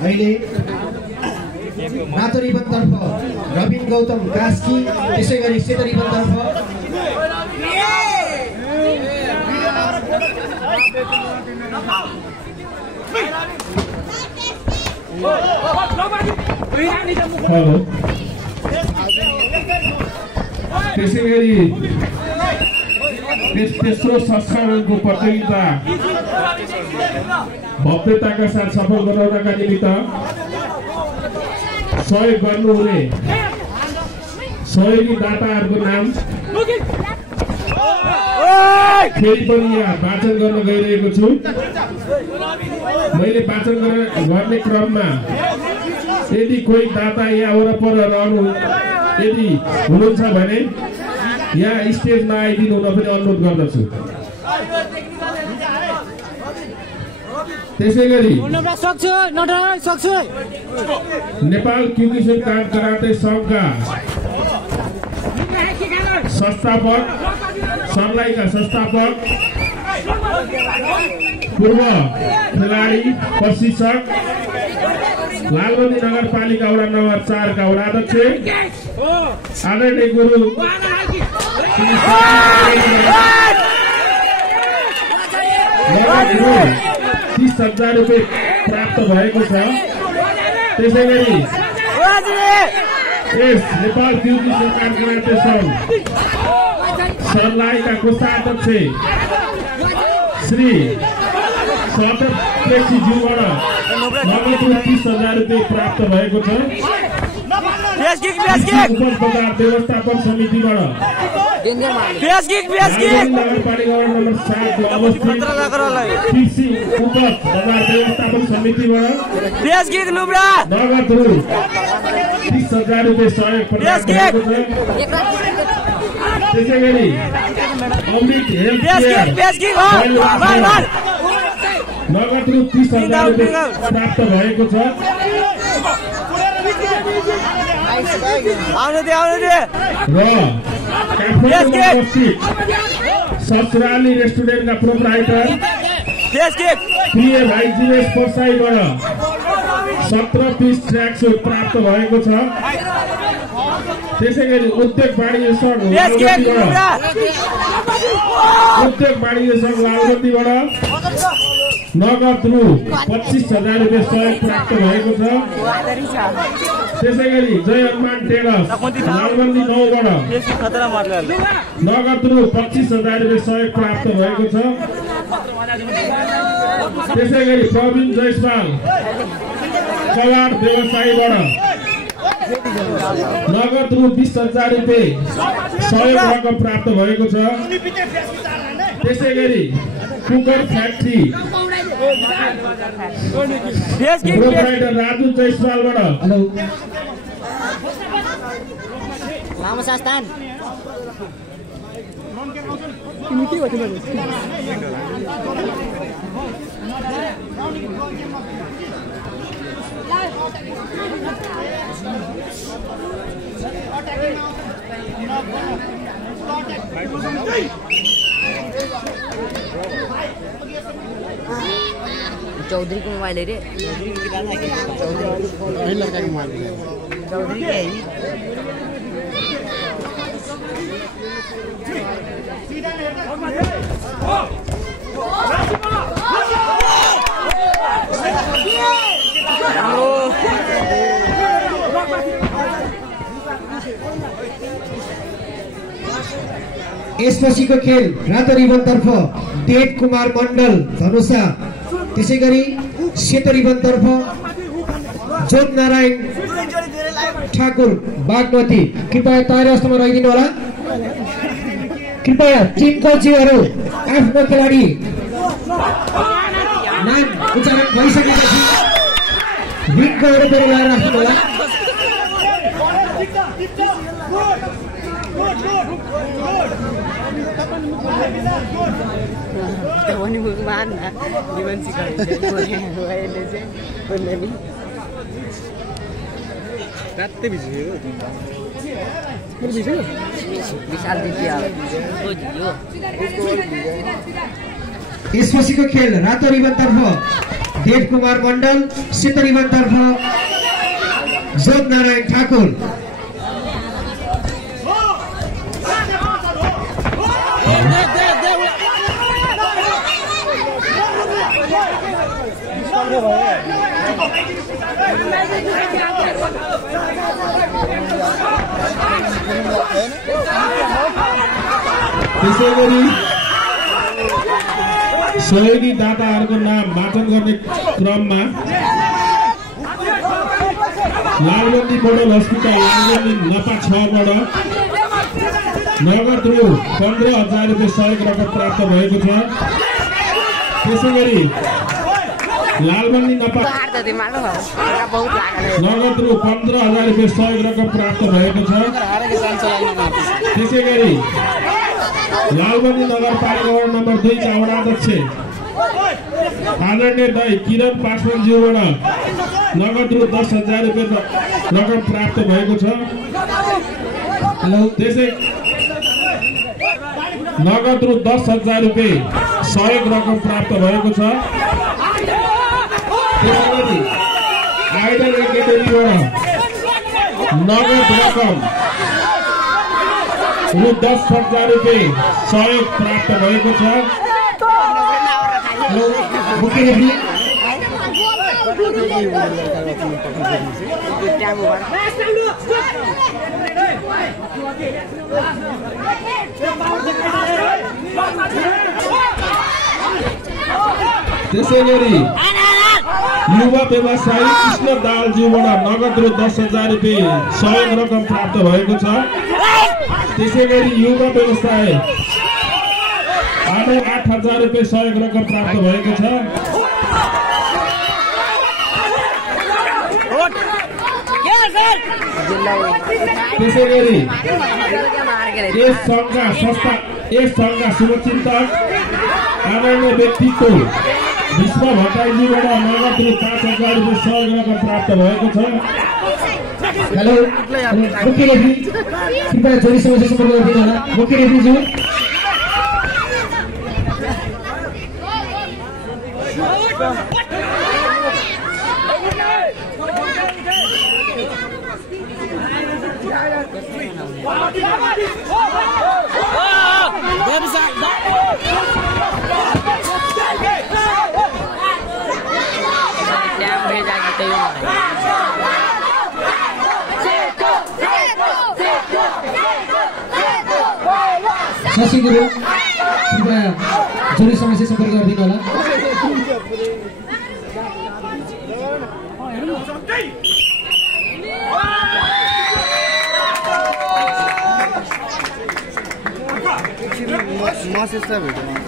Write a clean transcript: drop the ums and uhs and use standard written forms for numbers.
अहिले रातो रिबनतर्फ रबिन गौतम कास्की, त्यसै गरी सेतो रिबनतर्फ त्यसै गरी तेस्रो संस्करणको प्रतियोगिता भव्यताका साथ सफल गराउनका निमित्त सहयोग गर्नुहुने सहयोगी दाताहरूको नाम फेरि पनि यहाँ वाचन गर्न गइरहेको छु। मैले वाचन गर्ने क्रममा यदि कोही दाता यहाँ वरपर रहनु यदि हुनुहुन्छ भने यहाँ स्टेजमा आइदिनु हुन पनि अनुरोध गर्दछु। त्यसै गरी नेपाल क्युकिसन कराते संघका संस्थापक सर्लाहीका संस्थापक पूर्व खेलाडी प्रशिक्षक लालबन्दी नगरपालिका वडा नम्बर 4 का वडाध्यक्ष आदरणीय गुरु 30,000 रुपियाँ प्राप्त भएको छ। त्यसै गरी यस नेपाल क्युकिसन कराते संघ सर्लाहीका कोषाध्यक्ष श्री सतप्रेक्षीज्यूबाट नगद 30,000 रुपियाँ प्राप्त भएको छ। उपज बजार व्यवस्थापन समितिबाट नगरपालिका वडा नम्बर 7 अवस्थित कृषि उपज बजार व्यवस्थापन समितिबाट नगद रु 30,000 रुपियाँ सहयोग प्रदान भएको छ। त्यसै गरी अमृत हेल्थ नगद रु 30,000 रुपियाँ प्राप्त भएको छ। ससुराली रेस्टुरेन्टका प्रोप्राइटर प्रिय भाइ जिवेश परसाईबाट 17 पिस ट्र्याकसुट प्राप्त भएको छ। त्यसै गरी उद्योग वाणिज्य संघ लालबन्दीबाट नगद रु 25,000 रुपियाँ सहयोग प्राप्त भएको छ। त्यसै गरी जय हनुमान टेलर्स लालबन्दी 9बाट नगद रु 25,000 रुपियाँ सहयोग प्राप्त भएको छ। त्यसै गरी प्रवीण जयसवाल कबाड व्यवसायीबाट नगद रु 20,000 रुपियाँ सहयोग रकम प्राप्त भएको छ। त्यसै गरी कुकर फ्याक्ट्री प्रोप्राइटर राजु जयसवालबाट लामो संस्थान चौधरी को मोबाइल है रे लड़का की मोबाइल चौधरी के यसपछिको खेल रातो रिबनतर्फ देव कुमार मण्डल धनुषा, त्यसै गरी सेतो रिबनतर्फ जोत नारायण ठाकुर बागमती। कृपया तयारी अवस्थामा रहिदिनु होला। कृपया टिम कोचहरू आफ्नो खेलाडी नाम उच्चारण भइसकेपछि विकको वरिपरि ल्याएर राख्नु होला। यसपछिको खेल रातो रिबनतर्फ देव कुमार मण्डल सेतरीमानतर्फ जोग नारायण ठाकुर त्यसैगरी सहयोगी दाताहरूको नाम वाचन गर्ने क्रममा लालबन्दी मोडल हस्पिटल लालबन्दी नपा 6 बाट नगद रु 15,000 रुपियाँ सहयोग रकम प्राप्त भएको छ। त्यसैगरी लालबन्दी नपा नगद रु 15,000 रुपियाँ सहयोग रकम प्राप्त भएको छ। त्यसैगरी लालबन्दी नगरपालिका वडा नम्बर 2 का वडाध्यक्ष आदरणीय दाइ किरण पासवानज्यूबाट नगद रु 10,000 रुपियाँ रकम प्राप्त भएको छ। त्यसै नगद रु 10,000 रुपियाँ सहयोग रकम प्राप्त भएको छ। त्यसैगरी आइडल एकाडेमीबाट नगद रकम रु 10,000 रुपियाँ सहयोग प्राप्त भएको छ। मुख्य रेफ्री त्यसैगरी युवा व्यवसायी कृष्ण दालज्यूबाट नगद रु 10,000 रुपियाँ सहयोग रकम प्राप्त भएको छ। त्यसैगरी युवा व्यवसाय 8,000 रुपियाँ सहयोग रकम प्राप्त भएको छ। त्यसैगरी यस सङ्घका शुभचिन्तक आदरणीय व्यक्तित्व विश्व भट्टराईज्यूबाट नगद रु 5,000 रुपियाँ सहयोग रकम प्राप्त भएको छ। हेलो मुख्य रेफ्री कृपया जोडी समस्या सम्पर्क गरिदिनु होला। मुख्य रेफ्रीज्यू शशि गुरु कृपया जोडी समस्या सम्पर्क गरिदिनु होला। म सिस्टर भेट्नु